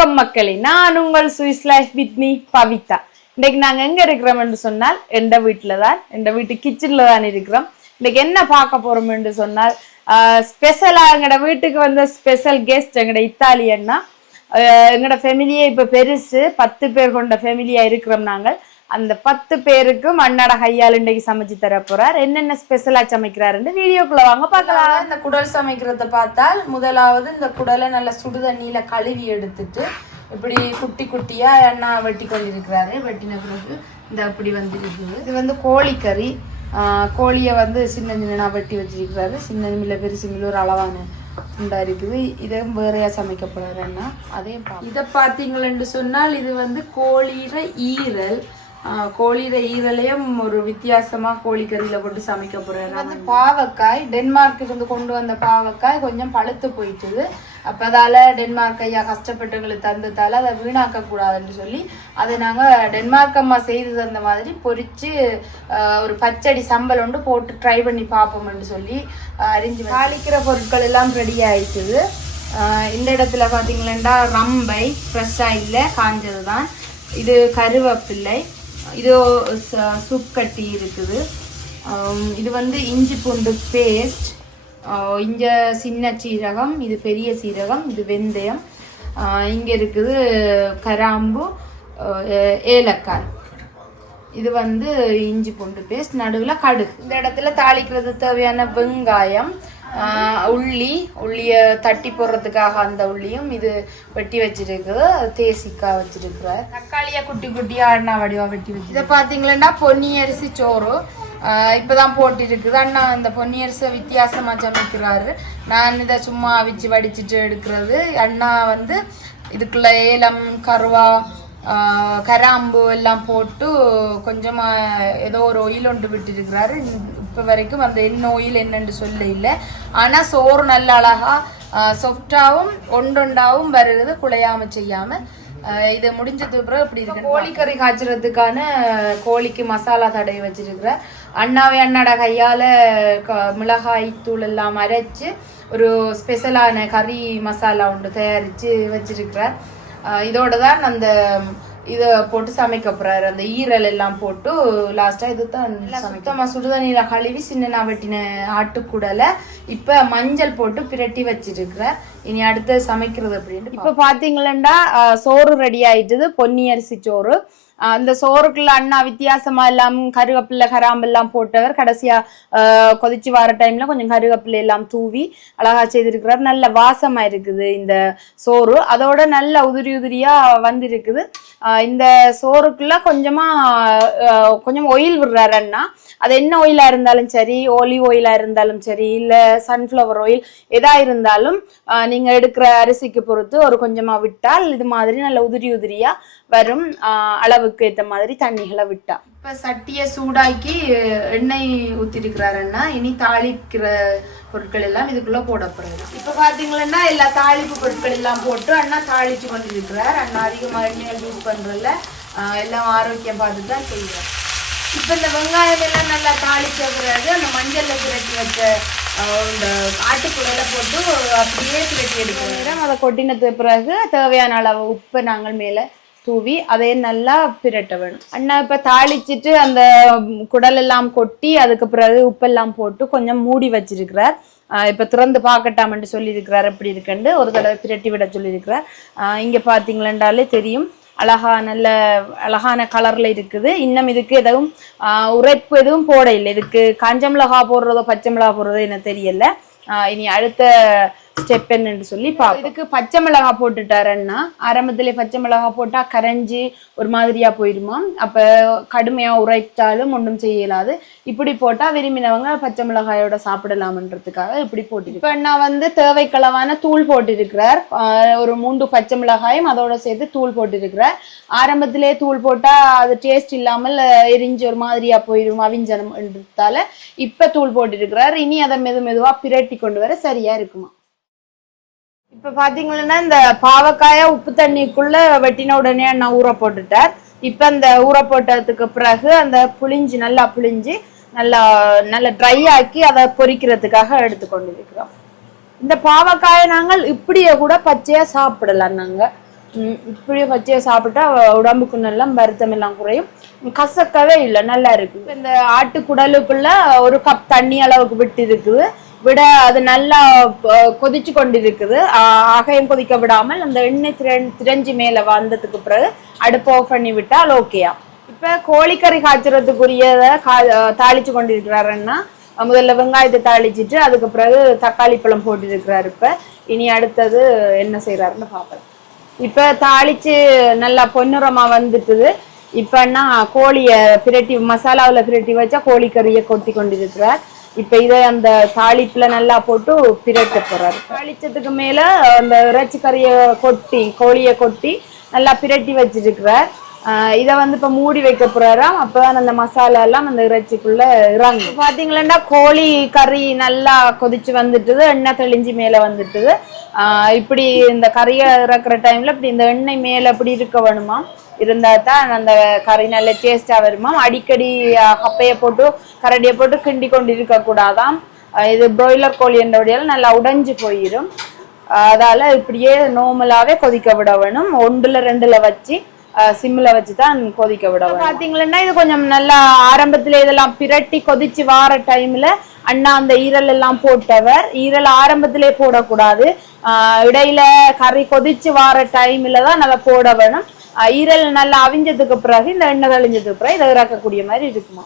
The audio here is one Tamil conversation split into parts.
வணக்கம் மக்களே நான் உங்கள் Swiss life with me Pavitha. இன்றைக்கு நாங்கள் எங்க இருக்கிறோம் என்று சொன்னால் எந்த வீட்டில் தான் எந்த வீட்டு கிச்சனில் தான் இருக்கிறோம். இன்றைக்கு என்ன பார்க்க போறோம் என்று சொன்னால் ஸ்பெஷலா எங்களோட வீட்டுக்கு வந்த ஸ்பெஷல் கெஸ்ட் எங்களோட இத்தாலியன்னா எங்களோட எங்கட ஃபேமிலியே பெருசு பத்து பேர் கொண்ட ஃபேமிலியா இருக்கிறோம் நாங்கள். அந்த பத்து பேருக்கும் அண்ணாட கையால் இன்றைக்கு சமைச்சு தர போறார். என்னென்ன ஸ்பெஷலா சமைக்கிறாருன்னு வீடியோக்குள்ள வாங்க பார்க்கலாம். இந்த குடல் சமைக்கிறத பார்த்தால் முதலாவது இந்த குடலை நல்ல சுடு தண்ணியில கழுவி எடுத்துட்டு இப்படி குட்டி குட்டியா அண்ணா வெட்டி கொண்டிருக்கிறாரு. வெட்டின பிறகு இந்த அப்படி வந்து இருக்குது இது வந்து கோழிக்கறி. கோழியை வந்து சின்ன சின்னனா வெட்டி வச்சிருக்கிறாரு. சின்ன மில்ல பெருசு மில்ல ஒரு அளவான துண்டா இருக்குது. இதையும் வேறையா சமைக்க போறாரு அண்ணா. அதையும் இதை பார்த்தீங்களேன்னு சொன்னால் இது வந்து கோழியிற ஈரல். ஆஹ் கோழியிற ஈரலையும் ஒரு வித்தியாசமா கோழிக்கறியில போட்டு சமைக்க போறாரு. வந்து பாவக்காய். டென்மார்க் இருந்து கொண்டு வந்த பாவக்காய் கொஞ்சம் பழுத்து போயிட்டுது. அப்ப அதால டென்மார்க் ஐயா கஷ்டப்பட்டு எங்களுக்கு தந்ததால அதை வீணாக்க கூடாதுன்னு சொல்லி அதை நாங்க டென்மார்க் அம்மா செய்து தந்த மாதிரி பொரிச்சு ஆஹ் ஒரு பச்சடி சம்பல் ஒன்று போட்டு ட்ரை பண்ணி பார்ப்போம்னு சொல்லி ஆஹ் அரிஞ்சு தாளிக்கிற பொருட்கள் எல்லாம் ரெடி ஆஹ் இந்த இடத்துல பார்த்தீங்களா ரம்பை ஃப்ரெஷ்ஷாக இல்லை காஞ்சது தான் இது கருவேப்பிள்ளை. இது ச- கட்டி இருக்குது. இது வந்து இஞ்சி பூண்டு பேஸ்ட் இங்கே சின்ன சீரகம் இது பெரிய சீரகம் இது வெந்தயம். இங்கே இருக்குது கராம்பு ஏலக்காய். இது வந்து இஞ்சி பூண்டு பேஸ்ட் நடுவில் கடுகு. இந்த இடத்துல தாளிக்கிறது தேவையான வெங்காயம் உள்ளி உள்ளிய தட்டி போடுறதுக்காக அந்த உள்ளியும் இது வெட்டி வச்சிருக்குது. தேசிக்காய் வச்சிருக்கிறார். தக்காளியை குட்டி குட்டியா அண்ணா வடிவா வெட்டி வச்சு இதை பார்த்தீங்களா பொன்னி அரிசி சோறு. இப்பதான் போட்டு இருக்குது அண்ணா இந்த பொன்னி அரிசியை வித்தியாசமா சமைக்கிறாரு. நான் இதை சும்மா அவிச்சு வடிச்சிட்டு எடுக்கிறது. அண்ணா வந்து இதுக்குள்ள ஏலம் கருவா கராம்பு எல்லாம் போட்டு கொஞ்சமா ஏதோ ஒரு ஒயில் ஒன்று விட்டுருக்கிறாரு. இப்போ வரைக்கும் அந்த என்ன ஒயில் என்னன்னு சொல்ல இல்லை. ஆனா சோறு நல்ல அழகா சொஃப்டாவும் ஒண்டொண்டாவும் வருது குழையாம செய்யாம ஆஹ் இது முடிஞ்சதுக்கு பிறகு இப்படி இருக்கு கோழிக்கறி காய்ச்சறதுக்கான கோழிக்கு மசாலா தடவி வச்சிருக்கிற அண்ணாவே அண்ணாட கையால க- மிளகாய் தூள் எல்லாம் அரைச்சு ஒரு ஸ்பெஷலான கறி மசாலா ஒன்று தயாரிச்சு வச்சிருக்கிறார் இதோட தான் அந்த இதை போட்டு சமைக்க போறாரு. அந்த ஈரல் எல்லாம் போட்டு லாஸ்டா இது தான் சுத்தமா சுடுதண்ணியில கழுவி சின்ன வெட்டின ஆட்டுக்குடலை இப்ப மஞ்சள் போட்டு பிரட்டி வச்சிருக்கிறார். இனி அடுத்து சமைக்கிறது அப்படின்ட்டு இப்ப பாத்தீங்களா சோறு ரெடி ஆயிட்டுது. பொன்னி அரிசி சோறு. அந்த சோறுக்குள்ள அண்ணா வித்தியாசமா எல்லாம் கருவேப்பிலை கராம்பு எல்லாம் போட்டவர் கடைசியா கொதிச்சு வர டைம்ல கொஞ்சம் கருவேப்பிலை எல்லாம் தூவி அழகா செய்திருக்கிறார். நல்ல வாசமா இருக்குது இந்த சோறு. அதோட நல்ல உதிரி உதிரியா வந்திருக்குது. இந்த சோறுக்குள்ள கொஞ்சமா கொஞ்சம் ஒயில் விடுறாரு அண்ணா. அது என்ன ஒயிலா இருந்தாலும் சரி ஒலிவ் ஒயிலா இருந்தாலும் சரி இல்ல சன்ஃபிளவர் ஆயில் எதா இருந்தாலும் நீங்க எடுக்கிற அரிசிக்கு பொறுத்து ஒரு கொஞ்சமா விட்டால் இது மாதிரி நல்ல உதிரி உதிரியா வரும் அளவுக்கு ஏத்த மாதிரி தண்ணிகளை விட்டா. இப்ப சட்டியை சூடாக்கி எண்ணெய் ஊத்திருக்கிறாரு அண்ணா. இனி தாளிக்கிற பொருட்கள் எல்லாம் இதுக்குள்ள போட போறாரு இப்ப பாத்தீங்கன்னா எல்லா தாளிப்பு பொருட்கள் எல்லாம் போட்டு அண்ணா தாளிச்சு கொண்டிருக்கிறார். அண்ணா அதிகமா எண்ணெய் யூஸ் பண்றதுல ஆஹ் எல்லாம் ஆரோக்கியம் பார்த்து தான் செய்வார் இப்ப இந்த வெங்காயம் எல்லாம் நல்லா தாளிச்ச பிறகு அந்த மஞ்சள்ல பிரட்டி வச்ச இந்த ஆட்டுக்குடல போட்டு அப்படியே பிரட்டி எடுக்கிறாரு நேரம் அதை கொட்டினது பிறகு தேவையான அளவு உப்பை நாங்கள் மேல தூவி அதே நல்லா பிரட்ட வேணும். அண்ணா இப்ப தாளிச்சிட்டு அந்த குடல் எல்லாம் கொட்டி அதுக்கு பிறகு உப்பெல்லாம் போட்டு கொஞ்சம் மூடி வச்சிருக்கிறார். இப்போ இப்ப திறந்து பார்க்கட்டாம்னு சொல்லியிருக்கிறார். எப்படி இருக்குன்னு ஒரு தடவை பிரட்டி விட சொல்லியிருக்கிறார். இங்கே இங்க தெரியும். அழகா நல்ல அழகான கலர்ல இருக்குது. இன்னும் இதுக்கு எதுவும் உரைப்பு எதுவும் போட இல்லை இதுக்கு காஞ்ச மிளகா போடுறதோ பச்சை மிளகா போடுறதோ எனக்கு தெரியல. இனி அடுத்த ஸ்டெப் என்னன்னு சொல்லி பார்ப்போம். இதுக்கு பச்சை மிளகா போட்டுட்டாருன்னா ஆரம்பத்திலே பச்சை மிளகா போட்டா கரைஞ்சி ஒரு மாதிரியா போயிடுமா அப்ப கடுமையா உரைத்தாலும் ஒன்றும் செய்யலாது. இப்படி போட்டா விரும்பினவங்க பச்சை மிளகாயோட சாப்பிடலாம்ன்றதுக்காக இப்படி போட்டு இப்ப நான் வந்து தேவைக்களவான தூள் போட்டிருக்கிறார். ஒரு மூன்று பச்சை மிளகாயும் அதோட சேர்த்து தூள் போட்டிருக்கிறார். ஆரம்பத்திலே தூள் போட்டா அது டேஸ்ட் இல்லாமல் எரிஞ்சு ஒரு மாதிரியா போயிடும் அவிஞ்சனம் என்றதால இப்ப தூள் போட்டிருக்கிறார். இனி அதை மெது மெதுவா பிரட்டி கொண்டு வர சரியா இருக்குமா? இப்ப பார்த்தீங்கன்னா இந்த பாவக்காய உப்பு தண்ணிக்குள்ள வெட்டின உடனே நான் ஊற போட்டுட்டார். இப்ப அந்த ஊற போட்டதுக்கு பிறகு அந்த புளிஞ்சு நல்லா புளிஞ்சு நல்லா நல்லா ட்ரை ஆக்கி அதை பொரிக்கிறதுக்காக எடுத்துக்கொண்டு இருக்கிறோம் இந்த பாவக்காயை நாங்கள் இப்படியே கூட பச்சையா சாப்பிடலாம் நாங்கள் இப்படியே பச்சையை சாப்பிட்டா உடம்புக்கு நல்லா வருத்தம் எல்லாம் குறையும். கசக்கவே இல்லை நல்லா இருக்கு இந்த ஆட்டு குடலுக்குள்ள ஒரு கப் தண்ணி அளவுக்கு விட்டு இருக்குது விட அது நல்லா கொதிச்சு கொண்டு இருக்குது அகையும் கொதிக்க விடாமல் அந்த எண்ணெய் திரண் திரஞ்சி மேலே வந்ததுக்கு பிறகு அடுப்பு ஆஃப் பண்ணி விட்டால் ஓகேயா இப்போ கோழிக்கறி காய்ச்சறதுக்குரியதை கா தாளிச்சு கொண்டிருக்கிறாருன்னா முதல்ல வெங்காயத்தை தாளிச்சிட்டு அதுக்கு பிறகு தக்காளி பழம் போட்டிருக்கிறாரு இப்போ. இனி அடுத்தது என்ன செய்கிறாருன்னு பார்ப்போம். இப்ப தாளிச்சு நல்லா பொன்னிறமா வந்துட்டுது. இப்பன்னா கோழியை பிரட்டி மசாலாவில் பிரட்டி வச்சா கோழிக்கறியை கொட்டி கொண்டிருக்கிறார். இப்ப இதை அந்த தாளிப்புல நல்லா போட்டு பிரட்ட போறாரு. தாளிச்சதுக்கு மேல அந்த இறைச்சி கறியை கொட்டி கோழியை கொட்டி நல்லா பிரட்டி வச்சிருக்கிறார். இதை வந்து இப்ப மூடி வைக்க போறாராம். அப்பதான் அந்த மசாலா எல்லாம் அந்த இறைச்சிக்குள்ள இறங்கும். பாத்தீங்களா கோழி கறி நல்லா கொதிச்சு வந்துட்டுது. எண்ணெய் தெளிஞ்சு மேல வந்துட்டுது. இப்படி இந்த கறியை இறக்குற டைம்ல இப்படி இந்த எண்ணெய் மேல இப்படி இருக்க வேணுமா? இருந்தா தான் அந்த கறி நல்ல டேஸ்டா வருமா? அடிக்கடி கப்பையை போட்டு கரடியை போட்டு கிண்டி கொண்டு இருக்கக்கூடாதாம் இது பிராய்லர் கோழி என்றபடியால் நல்லா உடைஞ்சு போயிடும் அதால இப்படியே நார்மலாவே கொதிக்க விட வேணும். ஒன்றுல ரெண்டுல வச்சு சிம்ல வச்சு தான் கொதிக்க விட வேணும். பாத்தீங்கன்னா இது கொஞ்சம் நல்லா ஆரம்பத்துல இதெல்லாம் பிரட்டி கொதிச்சு வார டைம்ல அண்ணா அந்த ஈரல் எல்லாம் போட்டவர். ஈரல் ஆரம்பத்திலே போடக்கூடாது. ஆஹ் இடையில கறி கொதிச்சு வார டைம்ல தான் நல்லா போட வேணும். ஈரல் நல்லா அவிஞ்சதுக்கு பிறகு இந்த எண்ணெய் கழிஞ்சதுக்கு பிறகு இதை இறக்கக்கூடிய மாதிரி இருக்குமா?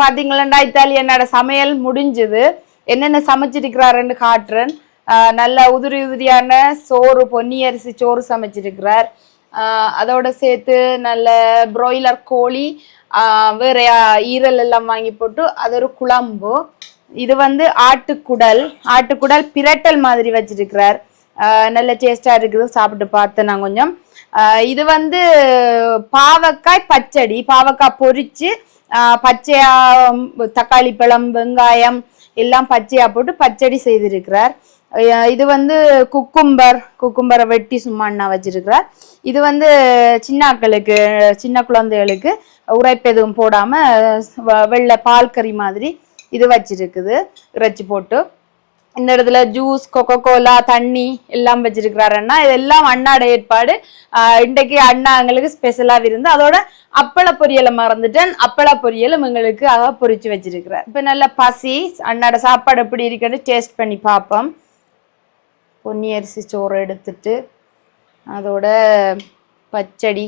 பார்த்தீங்களா இத்தாலி என்னோட சமையல் முடிஞ்சுது. என்னென்ன சமைச்சிருக்கிறாருன்னு காட்டுறேன். நல்ல உதிரி உதிரியான சோறு பொன்னி அரிசி சோறு சமைச்சிருக்கிறார். அதோட சேர்த்து நல்ல பிராய்லர் கோழி வேற ஈரல் எல்லாம் வாங்கி போட்டு அது ஒரு குழம்பு. இது வந்து ஆட்டுக்குடல். ஆட்டுக்குடல் பிரட்டல் மாதிரி வச்சிருக்கிறார். நல்ல டேஸ்டா இருக்குது. சாப்பிட்டு பார்த்தேன் நான் கொஞ்சம். இது வந்து பாவக்காய் பச்சடி. பாவக்காய் பொரிச்சு பச்சையா தக்காளி பழம் வெங்காயம் எல்லாம் பச்சையா போட்டு பச்சடி செய்திருக்கிறார். இது வந்து குக்கும்பர் குக்கும்பரை வெட்டி சும்மா அண்ணா வச்சிருக்கிறார். இது வந்து சின்னாக்களுக்கு சின்ன குழந்தைகளுக்கு உரைப்பெதும் போடாம வெள்ளை பால் கறி மாதிரி இது வச்சிருக்குது இறைச்சி போட்டு. இந்த இடத்துல ஜூஸ் கொக்கோ கோலா தண்ணி எல்லாம் வச்சிருக்கிறாரு அண்ணா இதெல்லாம் அண்ணாட ஏற்பாடு. இன்றைக்கு அண்ணா எங்களுக்கு ஸ்பெஷலாக இருந்து அதோட அப்பள பொரியலை மறந்துட்டேன். அப்பள பொரியலும் எங்களுக்கு ஆக பொரிச்சு வச்சிருக்கிறார். இப்ப நல்ல பசி அண்ணாட சாப்பாடு எப்படி இருக்குன்னு டேஸ்ட் பண்ணி பார்ப்போம். பொன்னி அரிசி சோறு எடுத்துட்டு அதோட பச்சடி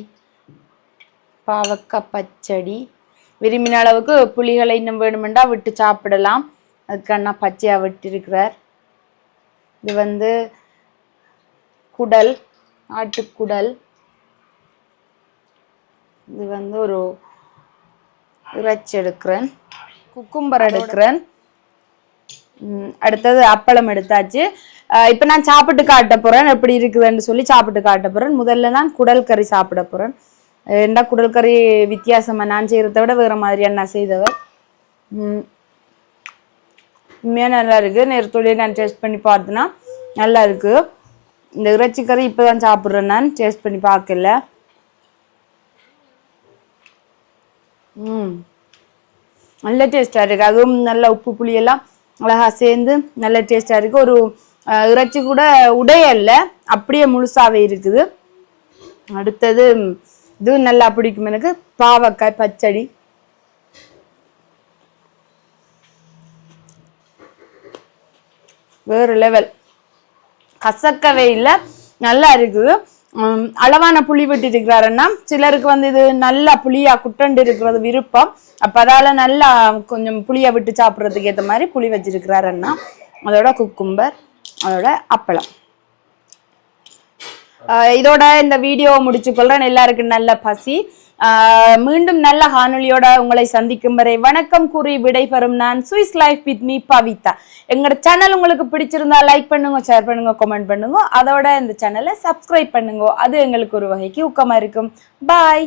பாவக்காய் பச்சடி. விரும்பின அளவுக்கு புளிகளை இன்னும் வேணுமெண்டா விட்டு சாப்பிடலாம். அதுக்கு அண்ணா பச்சையா விட்டிருக்கிறார். இது வந்து குடல் ஆட்டுக்குடல். இது வந்து ஒரு இறைச்சி எடுக்கிறேன். குக்கும்பர் எடுக்கிறேன். அடுத்தது அப்பளம் எடுத்தாச்சு. இப்ப நான் சாப்பிட்டு காட்ட போறேன். எப்படி இருக்குதுன்னு சொல்லி சாப்பிட்டு காட்ட போறேன். முதல்ல நான் குடல் கறி சாப்பிட போறேன். என்ன குடல் கறி வித்தியாசமா? நான் செய்யறதை விட வேற மாதிரியா நான் செய்தவர் உண்மையாக நல்லா இருக்குது நேரத்தோடய நான் டேஸ்ட் பண்ணி பார்த்தேன்னா நல்லா இருக்குது இந்த இறைச்சி கறி இப்பதான் சாப்பிட்றேன் நான். டேஸ்ட் பண்ணி பார்க்கல. ம். நல்ல டேஸ்ட்டாக இருக்குது அதுவும் நல்ல உப்பு புளியெல்லாம் அழகாக அழகா சேர்ந்து நல்ல டேஸ்ட்டாக இருக்குது ஒரு இறைச்சி கூட உடையல்ல அப்படியே முழுசாகவே இருக்குது. அடுத்தது இது நல்லா பிடிக்கும் எனக்கு. பாவக்காய் பச்சடி. வேறு லெவல் கசக்கவே இல்லை நல்லா இருக்குது. உம், அளவான புளி விட்டுருக்கிறாருன்னா சிலருக்கு வந்து இது நல்லா புளியா குட்டண்டு இருக்கிறது விருப்பம். அப்ப அதால நல்லா கொஞ்சம் புளியை விட்டு சாப்பிட்றதுக்கு ஏற்ற மாதிரி புளி வச்சிருக்கிறாருன்னா அதோட குக்கும்பர் அதோட அப்பளம். ஆஹ் இதோட இந்த வீடியோவை முடிச்சுக்கொள்றேன். எல்லாருக்கும் நல்ல பசி. மீண்டும் நல்ல காணொலியோட உங்களை சந்திக்கும் வரை வணக்கம் கூறி விடைபெறும் நான் Swiss life with me Pavitha. எங்களோட சேனல் உங்களுக்கு பிடிச்சிருந்தா லைக் பண்ணுங்க ஷேர் பண்ணுங்க கமெண்ட் பண்ணுங்க. அதோட இந்த சேனலை சப்ஸ்கிரைப் பண்ணுங்க. அது எங்களுக்கு ஒரு வகைக்கு ஊக்கமா இருக்கும். பாய்